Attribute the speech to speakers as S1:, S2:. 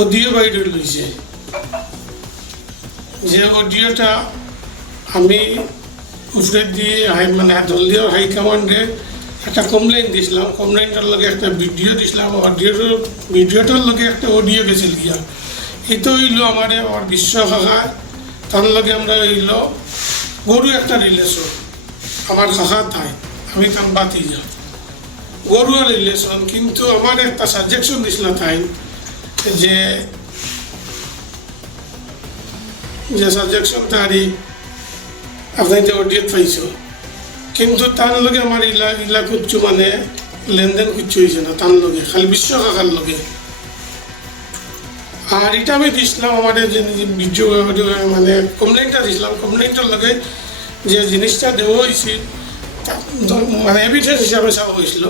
S1: Audio বাইরে লইছে যে অডিওটা আমি উপরে দিয়ে হাই মানে দলীয় হাইকমান্ডে একটা কমপ্লেন দিছিলাম। কমপ্লেনটার লগে একটা ভিডিও দিছিলাম। অডিওর ভিডিওটার লগে একটা অডিও গেছিল গিয়া। এটা হইল আমার আমার বিশ্ব তার লগে আমরা হইল গরু একটা রিলেশন আমার কাকা তাই, আমি তার বাতি যা গরু রিলেশন কিন্তু আমার একটা সাজেকশন দিছিল তাই। যে যে সাজেকশন তারি আপনি যে অডিও পাইছো। কিন্তু তার লগে আমার ইলা ইলা কুচ্ছু মানে লেনদেন কুচ্ছু হয়েছে না তার লগে, খালি বিশ্ব কাকার লগে। আর এটা আমি দিছিলাম আমাদের যে বিজু মানে কমপ্লেনটা দিছিলাম। কমপ্লেনটার লগে যে জিনিসটা দেওয়া হয়েছিল মানে এভিডেন্স হিসাবে চাওয়া হয়েছিল